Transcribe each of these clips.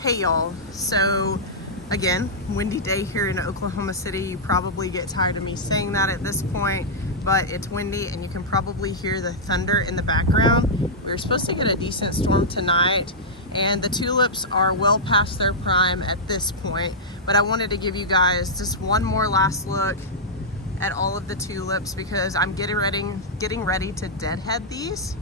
Hey y'all, so again, windy day here in Oklahoma City. You probably get tired of me saying that at this point, but it's windy and you can probably hear the thunder in the background. We were supposed to get a decent storm tonight and the tulips are well past their prime at this point, but I wanted to give you guys just one more last look at all of the tulips because I'm getting ready to deadhead these.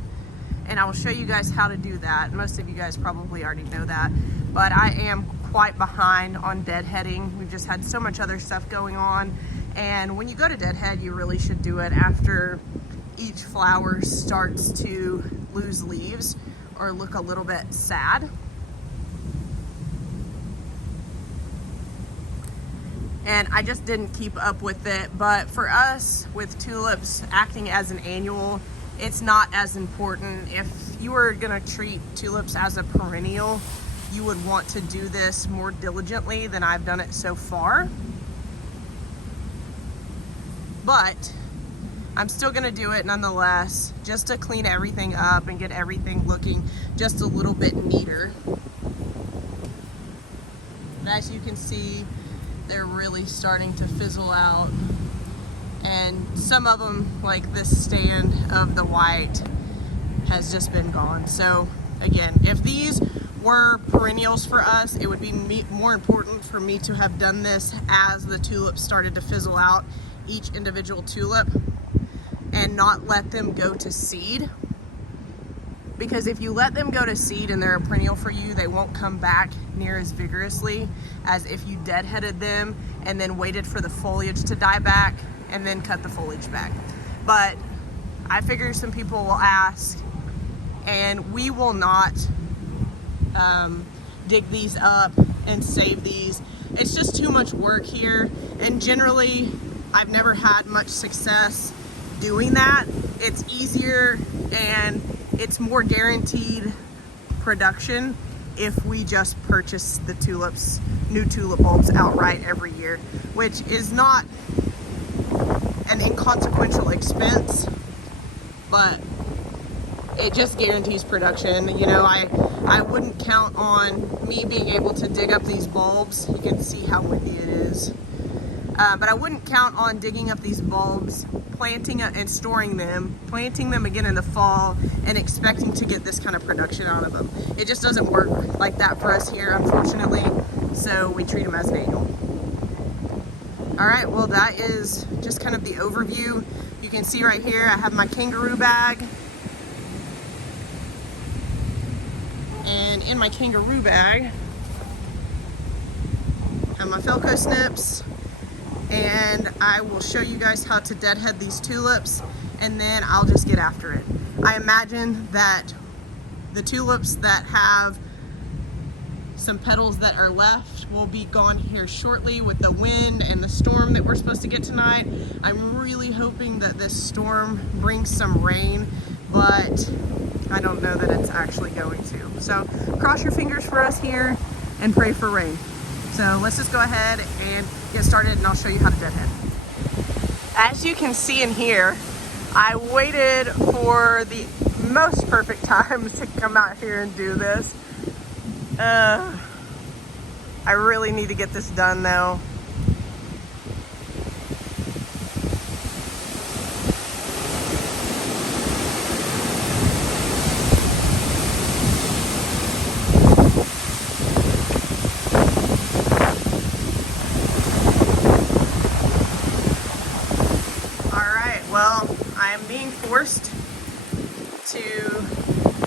And I will show you guys how to do that. Most of you guys probably already know that, but I am quite behind on deadheading. We've just had so much other stuff going on. And when you go to deadhead, you really should do it after each flower starts to lose leaves or look a little bit sad. And I just didn't keep up with it. But for us, with tulips acting as an annual, it's not as important. If you were gonna treat tulips as a perennial, you would want to do this more diligently than I've done it so far. But I'm still gonna do it nonetheless, just to clean everything up and get everything looking just a little bit neater. But as you can see, they're really starting to fizzle out. And some of them, like this stand of the white, has just been gone. So again, if these were perennials for us, it would be more important for me to have done this as the tulips started to fizzle out, each individual tulip, and not let them go to seed. Because if you let them go to seed and they're a perennial for you, they won't come back near as vigorously as if you deadheaded them and then waited for the foliage to die back and then cut the foliage back. But I figure some people will ask, and we will not dig these up and save these. It's just too much work here, and generally I've never had much success doing that. It's easier and it's more guaranteed production if we just purchase the tulips, new tulip bulbs outright every year, which is not an inconsequential expense, but it just guarantees production. You know, I wouldn't count on me being able to dig up these bulbs. You can see how windy it is. But I wouldn't count on digging up these bulbs, planting and storing them, planting them again in the fall, and expecting to get this kind of production out of them. It just doesn't work like that for us here, unfortunately. So we treat them as an annual. All right, well, that is just kind of the overview. You can see right here, I have my kangaroo bag. And in my kangaroo bag, I have my Felco snips. And I will show you guys how to deadhead these tulips, and then I'll just get after it. I imagine that the tulips that have some petals that are left will be gone here shortly with the wind and the storm that we're supposed to get tonight. I'm really hoping that this storm brings some rain, but I don't know that it's actually going to. So cross your fingers for us here and pray for rain. So let's just go ahead and get started, and I'll show you how to deadhead. As you can see in here, I waited for the most perfect time to come out here and do this. I really need to get this done though. Well, I am being forced to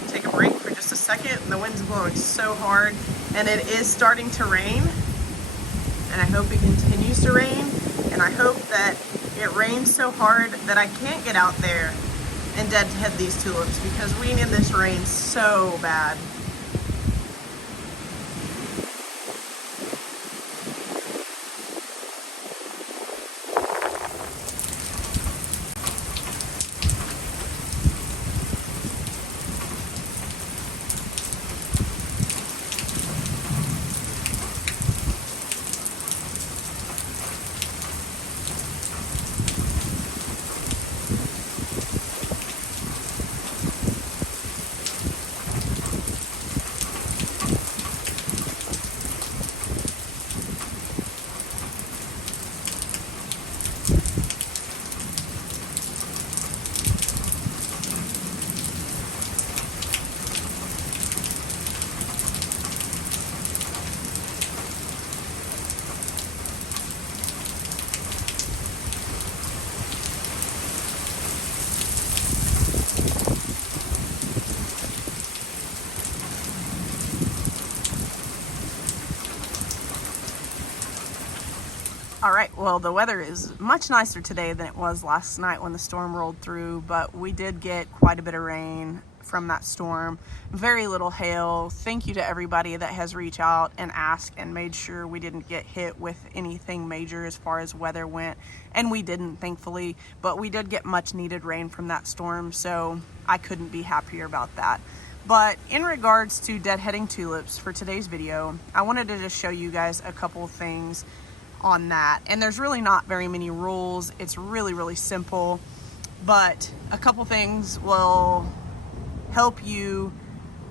take a break for just a second. The wind's blowing so hard, and it is starting to rain, and I hope it continues to rain, and I hope that it rains so hard that I can't get out there and deadhead these tulips, because we need this rain so bad. All right, well, the weather is much nicer today than it was last night when the storm rolled through, but we did get quite a bit of rain from that storm. Very little hail. Thank you to everybody that has reached out and asked and made sure we didn't get hit with anything major as far as weather went, and we didn't, thankfully, but we did get much needed rain from that storm, so I couldn't be happier about that. But in regards to deadheading tulips for today's video, I wanted to just show you guys a couple of things on that. And there's really not very many rules. It's really simple, but a couple things will help you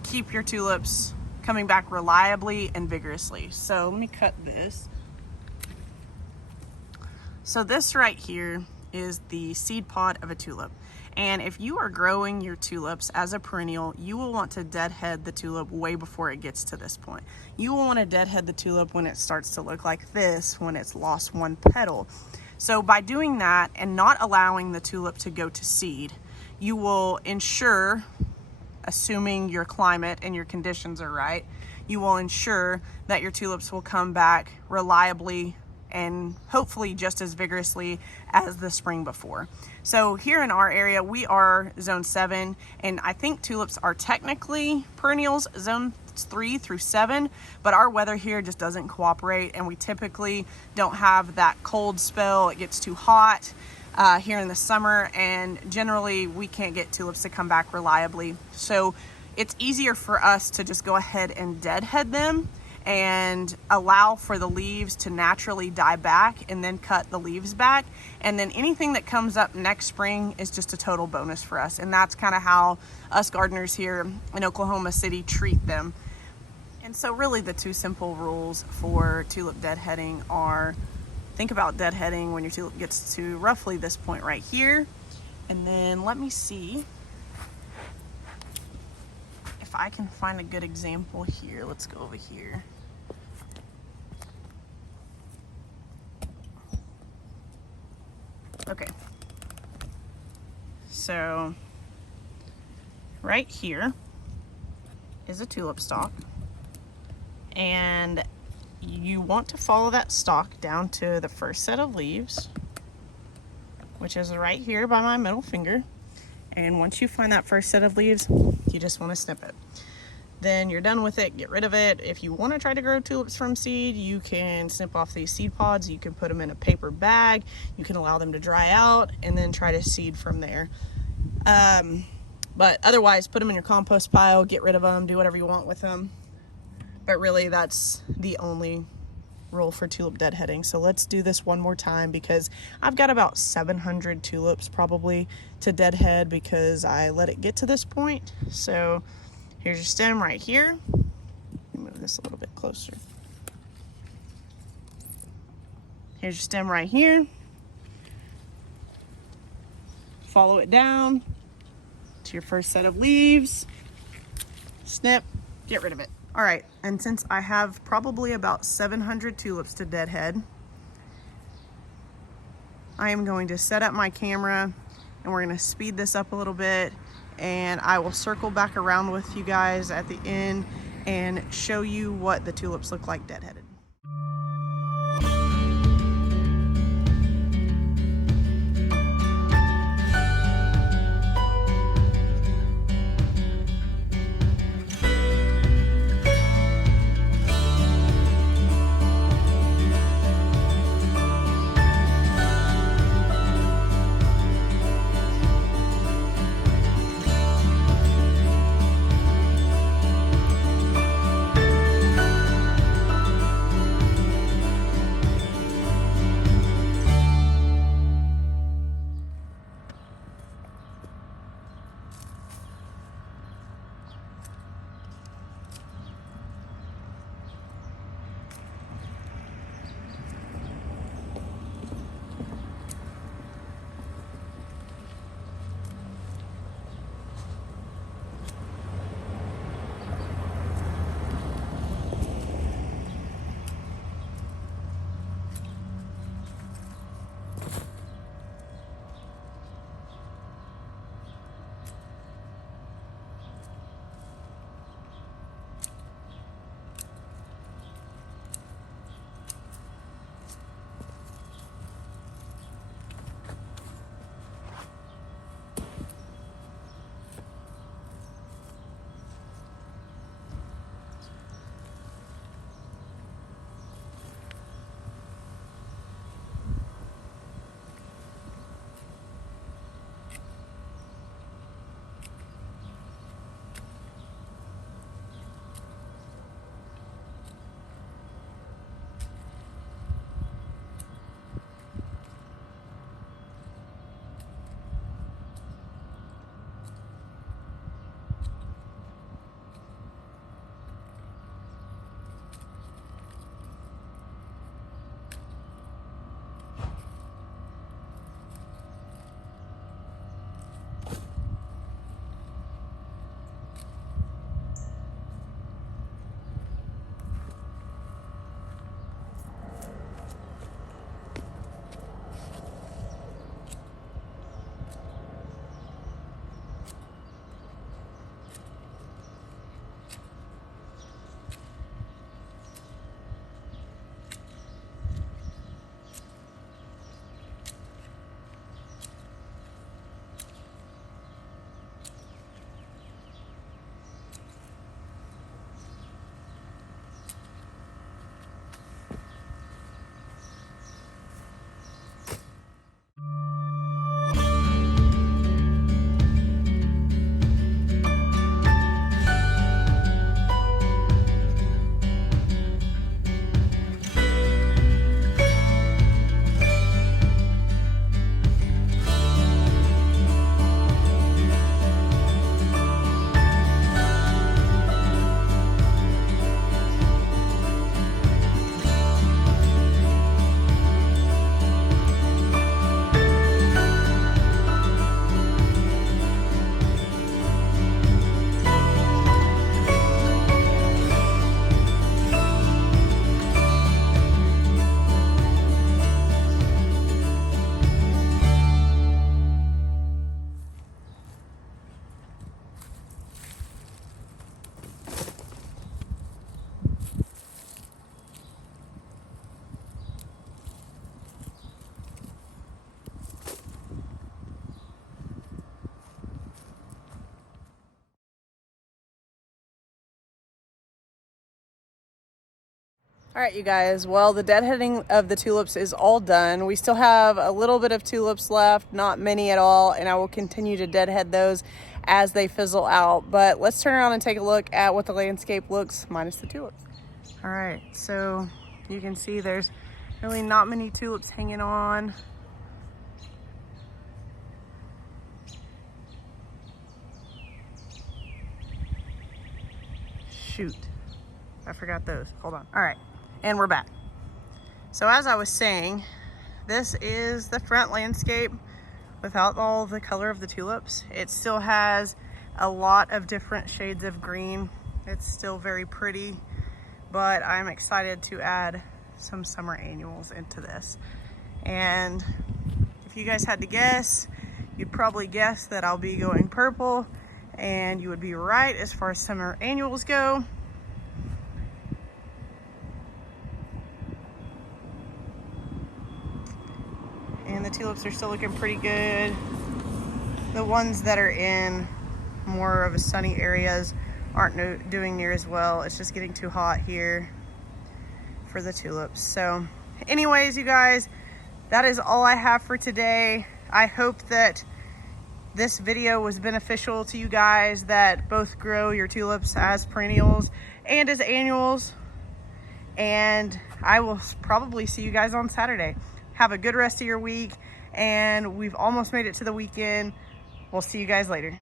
keep your tulips coming back reliably and vigorously. So let me cut this. So this right here is the seed pod of a tulip. And if you are growing your tulips as a perennial, you will want to deadhead the tulip way before it gets to this point. You will want to deadhead the tulip when it starts to look like this, when it's lost one petal. So by doing that and not allowing the tulip to go to seed, you will ensure, assuming your climate and your conditions are right, you will ensure that your tulips will come back reliably and hopefully just as vigorously as the spring before. So here in our area, we are zone 7, and I think tulips are technically perennials zone 3 through 7, but our weather here just doesn't cooperate, and we typically don't have that cold spell. It gets too hot here in the summer, and generally we can't get tulips to come back reliably. So it's easier for us to just go ahead and deadhead them and allow for the leaves to naturally die back and then cut the leaves back. And then anything that comes up next spring is just a total bonus for us. And that's kind of how us gardeners here in Oklahoma City treat them. And so really the two simple rules for tulip deadheading are, think about deadheading when your tulip gets to roughly this point right here. And then let me see if I can find a good example here. Let's go over here. Okay, so right here is a tulip stalk, and you want to follow that stalk down to the first set of leaves, which is right here by my middle finger. And once you find that first set of leaves, you just want to snip it. Then you're done with it, get rid of it. If you want to try to grow tulips from seed, you can snip off these seed pods. You can put them in a paper bag. You can allow them to dry out and then try to seed from there. But otherwise, put them in your compost pile, get rid of them, do whatever you want with them. But really, that's the only rule for tulip deadheading. So let's do this one more time, because I've got about 700 tulips probably to deadhead because I let it get to this point. So here's your stem right here. Let me move this a little bit closer. Here's your stem right here. Follow it down to your first set of leaves. Snip, get rid of it. All right, and since I have probably about 700 tulips to deadhead, I am going to set up my camera and we're gonna speed this up a little bit, and I will circle back around with you guys at the end and show you what the tulips look like deadheaded. All right, you guys, well, the deadheading of the tulips is all done. We still have a little bit of tulips left, not many at all, and I will continue to deadhead those as they fizzle out. But let's turn around and take a look at what the landscape looks minus the tulips. All right, so you can see there's really not many tulips hanging on. Shoot, I forgot those. Hold on. All right, and we're back. So as I was saying, this is the front landscape without all the color of the tulips. It still has a lot of different shades of green. It's still very pretty, but I'm excited to add some summer annuals into this. And if you guys had to guess, you'd probably guess that I'll be going purple, and you would be right as far as summer annuals go. And the tulips are still looking pretty good. The ones that are in more of a sunny areas aren't doing near as well. It's just getting too hot here for the tulips. So anyways, you guys, that is all I have for today. I hope that this video was beneficial to you guys that both grow your tulips as perennials and as annuals. And I will probably see you guys on Saturday. Have a good rest of your week, and we've almost made it to the weekend. We'll see you guys later.